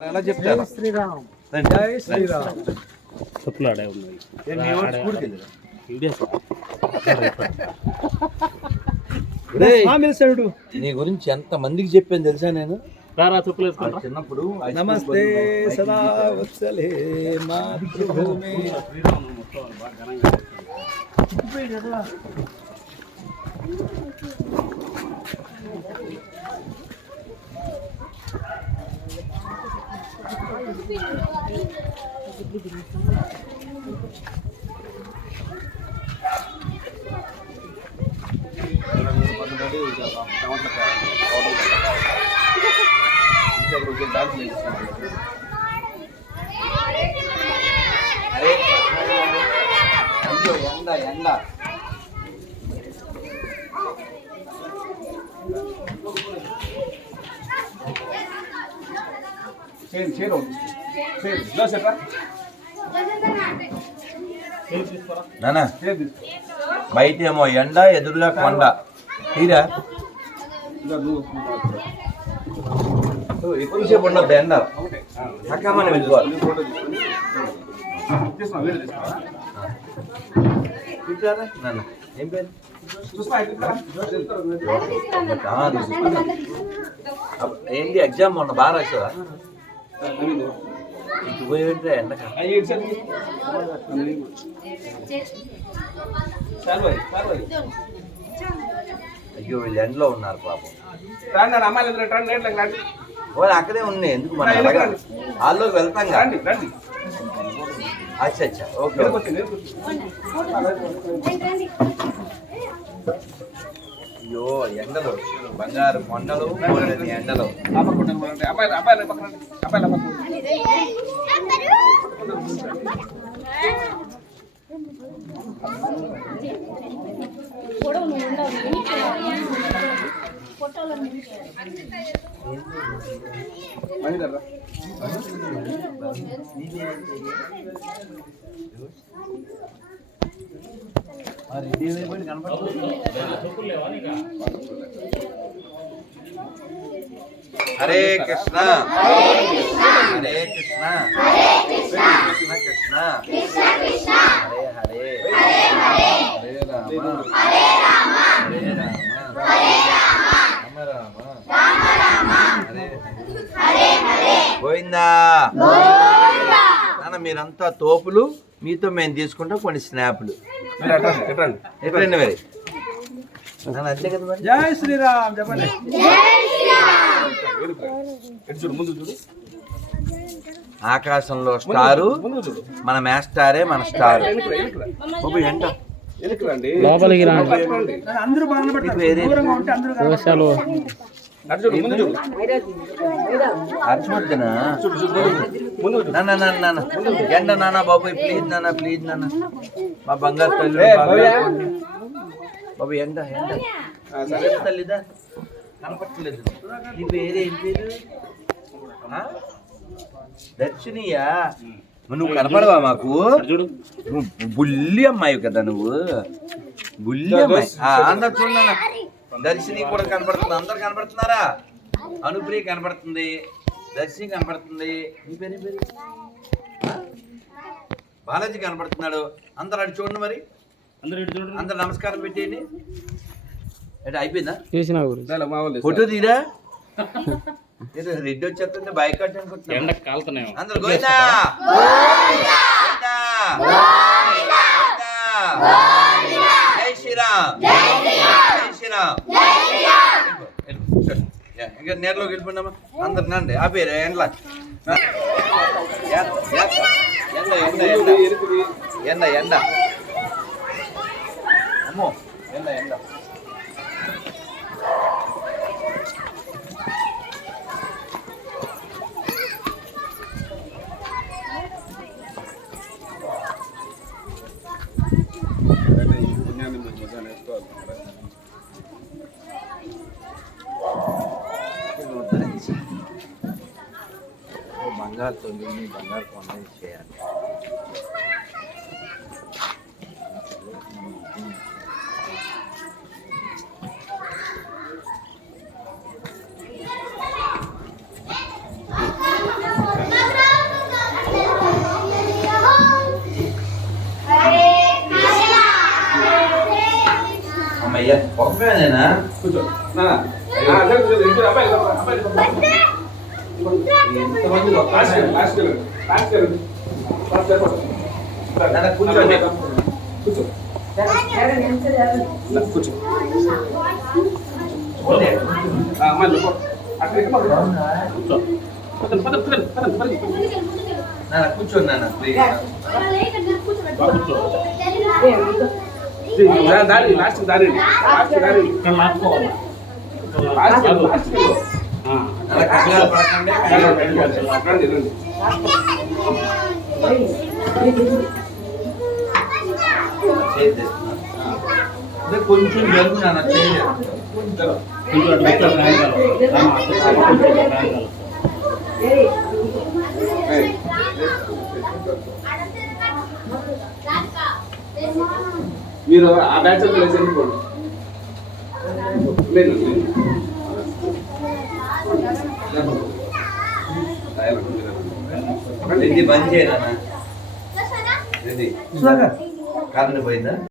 ఎలా శ్రీరామ్. జై శ్రీరామ్. ఉన్నాయి నీ గురించి ఎంత మందికి చెప్పాను తెలుసా నేను? చిన్నప్పుడు నమస్తే సదా వత్సలే మాతృభూమి. అరే, అయ్యో, ఎండ ఎండ ఎట్రా నానా చేరు తీసుకో. బయట ఏమో ఎండ ఎదురుగా కొండ. తీరా? ఎక్కువసేపు ఉండదు ఎండ వెళ్ళిపోవాలి. నాన్న. ఏం పేరు? ఏంటి ఎగ్జామ్ మొన్న బాగా ఎండక అయ్యో వీళ్ళు ఎండలో ఉన్నారు పాపం. వాళ్ళు అక్కడే ఉన్నాయి ఎందుకు మన. వాళ్ళలోకి వెళ్తాం కదా. రండి రండి. అచ్చా అచ్చా ఓకే అయ్యో ఎండలు. బంగారు కొండలు బోలెడన్ని ఎండలు. ఆ హరే కృష్ణ. హరే కృష్ణ. కృష్ణ కృష్ణ. హరే హరే. హరే రామ. హరే రామ. రామ. రామ హరే గోవిందా. నాన్న మీరంతా తోపులు. మీతో మేము తీసుకుంటాం కొన్ని స్నాప్లు. మరి అంతే కదా మరి? జై శ్రీరామ్ చెప్పండి. ముందు చూడు. ఆకాశంలో స్టారు మన మేస్టారే మన స్టార్. ఎంట లోపలికి. పక్కకు నాన్న నాన్న నాన్న. ఎండ నాన్న బాబు ప్లీజ్ నాన్న ప్లీజ్ నాన్న. మా బంగారు తల్లి బాబు ఎండ ఎండ. తల్లిదా? కనపట్టలేదు నీ పేరు ఏం పేరు? ఆ? దర్శినియా? నువ్వు కనపడవా మాకు? చూడు. నువ్వు బుల్లి అమ్మాయి కదా నువ్వు. బుల్లి అమ్మాయి. అందరు చూడన్నా దర్శిని కూడా కనపడుతుంది. అందరు కనపడుతున్నారా? అనుప్రియ కనపడుతుంది. నీ పేరు పేరు? ఆ? బాలాజీ కనపడుతున్నాడు అందరు అటు చూడండి మరి. అందరూ ఇటు చూడు అందరు నమస్కారం పెట్టేయండి. అంటే అయిపోయిందా? చూసిన ఫోటో తీరా రెడ్డి వచ్చేస్తుంటే బైక్ కట్ అనుకుంటున్నా అందరు గోవిందా! జై శ్రీరామ్. జై శ్రీరామ్. ఇంకా నేర్లోకి వెళ్ళిపోయినామా అందరు నండి ఆ పేరు ఎండ్ల ఎండ ఎండ ఎండ ఎరుకుది ఎండ ఎండ అమ్మో ఎండ ఎండ బంగారు తొమ్మిది బంగారు కొన్నది చేయాలి అమ్మయ్య ఒక్కనేనా కూర్చో అబ్బాయి అబ్బాయి కూర్చో. నాన్న, ప్లీజ్ దారి లాస్ట్ దారి. లాస్ట్ దారి. లాస్ట్ లాస్ట్ కంగారు పడకండి. కొంచెం జరుగు నాన్న చేయలేదు. కొంచెం పెట్టు, రాయగలరు. మీరు ఆ బ్యాచ్ అంతా లేచి వెళ్ళిపోండి లేదు లేదు. ఇది బంద్ చేయనా ఇది కరెంట్ పోయిందా?